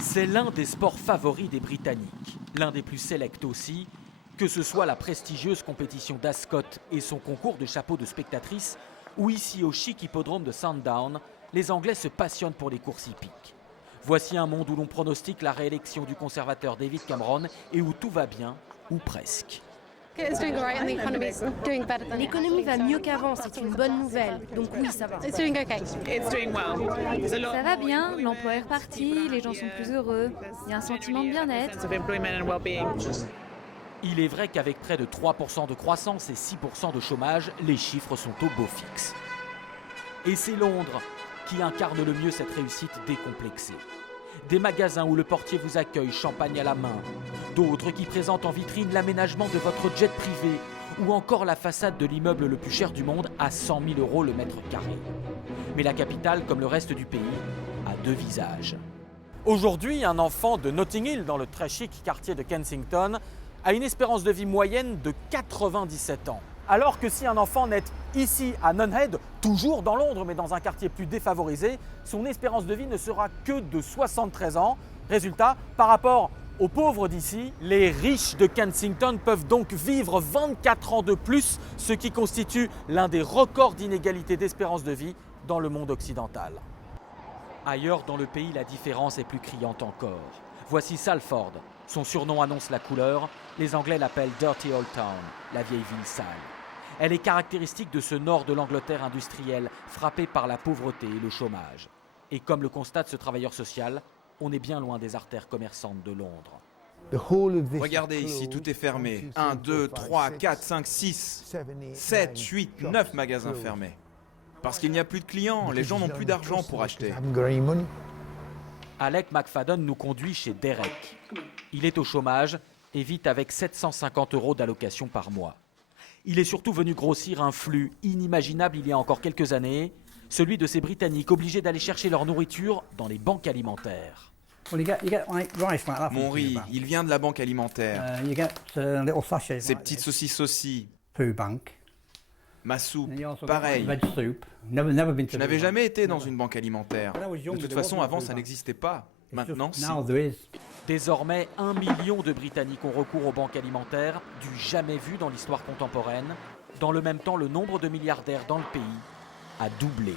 C'est l'un des sports favoris des Britanniques, l'un des plus sélects aussi, que ce soit la prestigieuse compétition d'Ascot et son concours de chapeaux de spectatrices, ou ici au chic hippodrome de Sandown, les Anglais se passionnent pour les courses hippiques. Voici un monde où l'on pronostique la réélection du conservateur David Cameron et où tout va bien, ou presque. L'économie va mieux qu'avant, c'est une bonne nouvelle. Donc oui, ça va. Ça Ça va bien, l'emploi est reparti, les gens sont plus heureux, il y a un sentiment de bien-être. Il est vrai qu'avec près de 3% de croissance et 6% de chômage, les chiffres sont au beau fixe. Et c'est Londres qui incarne le mieux cette réussite décomplexée. Des magasins où le portier vous accueille champagne à la main, d'autres qui présentent en vitrine l'aménagement de votre jet privé ou encore la façade de l'immeuble le plus cher du monde à 100 000 € le mètre carré. Mais la capitale, comme le reste du pays, a deux visages. Aujourd'hui, un enfant de Notting Hill, dans le très chic quartier de Kensington, a une espérance de vie moyenne de 97 ans. Alors que si un enfant naît ici à Nunhead, toujours dans Londres mais dans un quartier plus défavorisé, son espérance de vie ne sera que de 73 ans. Résultat, par rapport aux pauvres d'ici, les riches de Kensington peuvent donc vivre 24 ans de plus, ce qui constitue l'un des records d'inégalité d'espérance de vie dans le monde occidental. Ailleurs dans le pays, la différence est plus criante encore. Voici Salford. Son surnom annonce la couleur. Les Anglais l'appellent Dirty Old Town, la vieille ville sale. Elle est caractéristique de ce nord de l'Angleterre industrielle, frappé par la pauvreté et le chômage. Et comme le constate ce travailleur social, on est bien loin des artères commerçantes de Londres. Regardez ici, tout est fermé. 1, 2, 3, 4, 5, 6, 7, 8, 9 magasins fermés. Parce qu'il n'y a plus de clients, les gens n'ont plus d'argent pour acheter. Alec McFadden nous conduit chez Derek. Il est au chômage et vit avec 750 € d'allocation par mois. Il est surtout venu grossir un flux inimaginable il y a encore quelques années, celui de ces Britanniques obligés d'aller chercher leur nourriture dans les banques alimentaires. Mon riz, il vient de la banque alimentaire. Ces petites saucisses aussi. Ma soupe, pareil. Je n'avais jamais été dans une banque alimentaire. De toute façon, avant, ça n'existait pas. Maintenant, si. Désormais, 1 million de Britanniques ont recours aux banques alimentaires, du jamais vu dans l'histoire contemporaine. Dans le même temps, le nombre de milliardaires dans le pays a doublé.